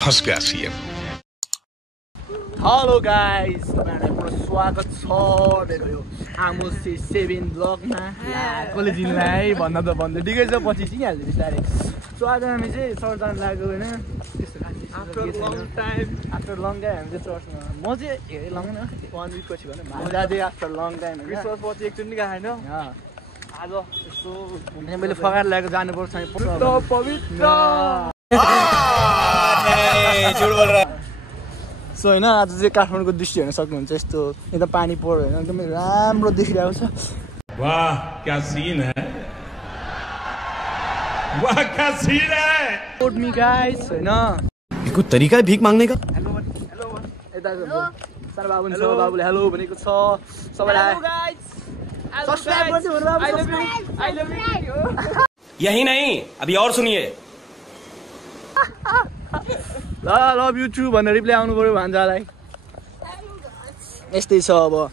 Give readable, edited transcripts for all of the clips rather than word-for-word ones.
फंस गया CM. Hello guys, तपाईहरुलाई पुरा स्वागत छ मेरो यो आमोस 7 ब्लगमा। कसले जिल्लाई भन्दा त भन्दै ठिकै छ, पछि चिनिहाल्छ डाइरेक्ट। सो आज हामी चाहिँ चर्चमा लागेको हैन, आफ्टर लङ टाइम हामी चाहिँ चर्चमा। म चाहिँ हेरै लङ न 1 वीक पछि भने भान्जा चाहिँ आफ्टर लङ टाइम क्रिसमस पछि एकचोटि गएको हैन। आज यसो मैले फगाएर ल्याएको जानुपर्छ पवित्र। झुट बोल रहा। सो हैन, आज चाहिँ काठमाडौँको दृश्य हेर्न सक्नुहुन्छ। यस्तो एकदम पानी पऱ्यो हैन, एकदमै राम्रो देखिरहेको छ। वाह क्या सीन है, वाह क्या सीन है। गुड मी गाइस हैन, कुछ तरिका है भीख मांगने का। हेलो यता सर बाबु नि छ, बाबुले हेलो भनेको छ सबैलाई। हेलो गाइस, सब्स्क्राइब गर्नु होला। I love you. यही नहीं, अभी और सुनिए। ल लभ यु टु भनेर रिप्लाई आउनु पर्यो भान्जालाई। यस्तै छ अब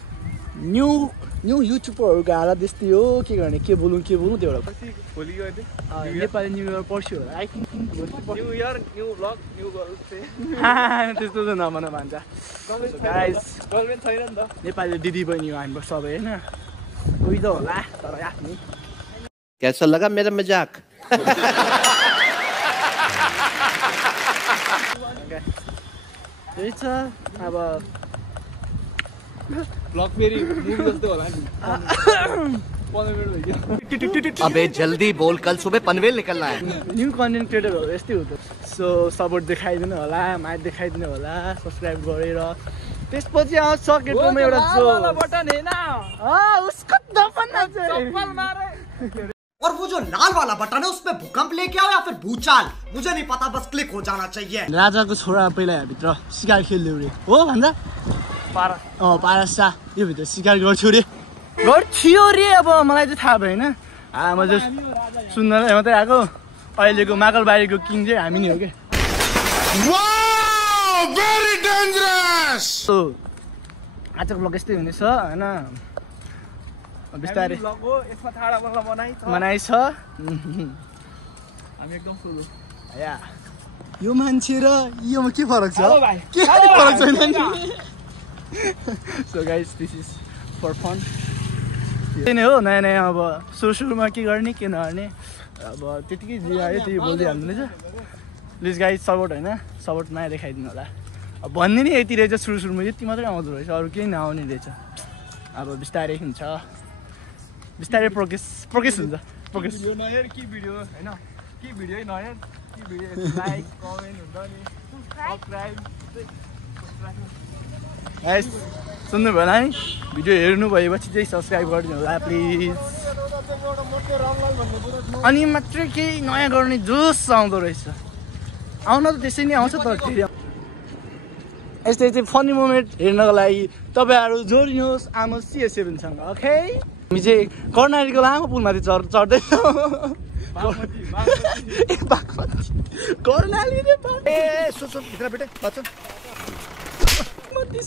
न्यू युट्युबरहरूको हालत यस्तै हो। के गर्ने, के बोलौँ त्यो एउटा नेपाली न्यू इयर पर्सि होला I think. New year new blog new girls त्यस्तो त नभन भान्जा। गाइस गर्लफ्रेन्ड छैन नि त, नेपाली दिदी बहिनी हो हाम्रो सबै हैन। उही त होला तर आफ्नै। कैसा लगा मेरा मजाक? त्यही छ अब ब्लग फेरि मुभी जस्तो होला नि। 15 मिनट भइगयो। अबे जल्दी बोल, कल सुबह पनवेल निकलना है। न्यू कन्टेन्ट क्रिएटरहरू यस्तै हो त। सो सपोर्ट देखाइदिनु होला, माया देखाइदिनु होला, सब्सक्राइब गरेर। त्यसपछि आउँछ सकेटोमा एउटा जो बटन हैन उसको दफन चप्पल मारे। और वो जो लाल वाला बटन है उसमें भूकंप लेके आओ या फिर भूचाल, मुझे नहीं पता, बस क्लिक हो जाना चाहिए। राजाको छोरा पहिला भित्र शिकार खेल्दै रे हो भन्दा पारसा यो भित्र शिकार गर्थ्यो रे अब मलाई चाहिँ थाहा भएन। म चाहिँ सुन्नलाई मात्रै आएको। अहिलेको माकलबारीको किङ चाहिँ हामी नै हो के। Very dangerous. सो आजको ब्लग यस्तै हुनेछ हैन, बिस्तारै यसमा थाडा बल्ल बनाइ छ। हामी एकदम सुरु या यो मान्छे र योमा के फरक छ? के फरक छैन नि। So guys this is for fun. त्यही नै हो, नयाँ नयाँ अब सुरुमा के गर्ने के नगर्ने अब त्यतिकै जे आयो त्यही बोल्दै हाल्नु रहेछ। प्लिज गाइस सपोर्ट हैन, सपोर्ट माया देखाइदिनु होला। अब भन्ने नि यति रहेछ, सुरुमा यति मात्रै आउँदो रहेछ, अरू केही नआउने रहेछ। अब बिस्तारै हुन्छ, बिस्तारै प्रोग्रेस हुन्छ। प्रोग्रेस भिडियो नहेर कि भिडियो हैन, कि भिडियो नहेर कि भिडियो लाइक कमेन्ट हुन्छ नि, सब्स्क्राइब। गाइस सुन्नु भयो नि, भिडियो हेर्नु भएपछि चाहिँ सब्स्क्राइब गरिदिनु होला प्लिज। अनि मात्रै केही नयाँ गर्ने जोस आउँदो रहेछ। आउन त त्यसै नै आउँछ तर यस्तै चाहिँ फनी मोमेन्ट हेर्नको लागि तपाईँहरू जोडिनुहोस् आमोस CS7सँग। ओके, हामी चाहिँ कर्णालीको लामो पुलमाथि चढ्दैछौँ। कर्णाली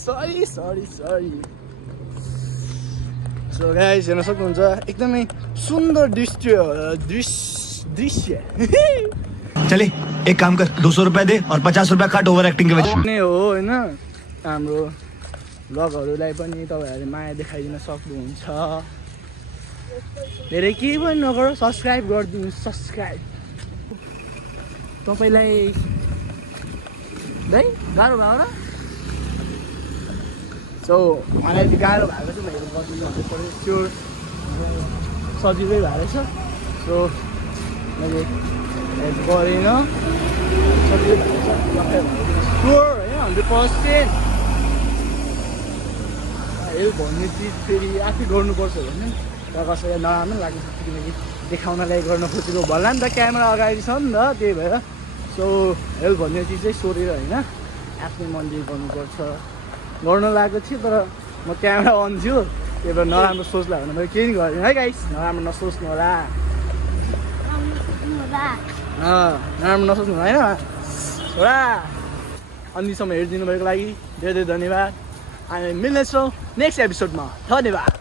सरी। सो गाइस हेर्न सक्नुहुन्छ एकदमै सुन्दर दृश्य। चले एक काम कर, 200 रुपए दे और 50 रुपए काट ओभर एक्टिंग के वजह नै हो हैन। हाम्रो ब्लगहरूलाई पनि तपाईँहरूले माया देखाइदिन सक्नुहुन्छ। धेरै केही पनि नगर, सब्सक्राइब गरिदिनु। सब्सक्राइब तपाईँलाई है गाह्रो भयो र? सो मलाई चाहिँ गाह्रो भएको चाहिँ मैले गरिदिनु भन्नु त्यो सजिलै भएको छ। सो मैले गरेन, सजिलै भएको छ स्योर होइन 100%। हेल्प भन्ने चिज फेरि आफै गर्नुपर्छ भने र कसैलाई नराम्रो लाग्न सक्छ, किनकि देखाउनलाई गर्न खोजेको भन्ला नि त, क्यामेरा अगाडि छ नि त, त्यही भएर। सो हेल्प भन्ने चिज चाहिँ सोधेर होइन, आफ्नै मनले गर्नुपर्छ। गर्न लागेको थियो तर म क्यामेरा अन थियो, त्यही भएर नराम्रो सोच्ला भने मैले केही गरेन है गाइस। नराम्रो नसोच्नु होला, नराम्रो नसोच्नु होइन छोरा। अन्तिसम्म हेरिदिनु भएको लागि धेरै धेरै धन्यवाद। हामी मिल्नेछौँ नेक्स्ट एपिसोडमा। धन्यवाद।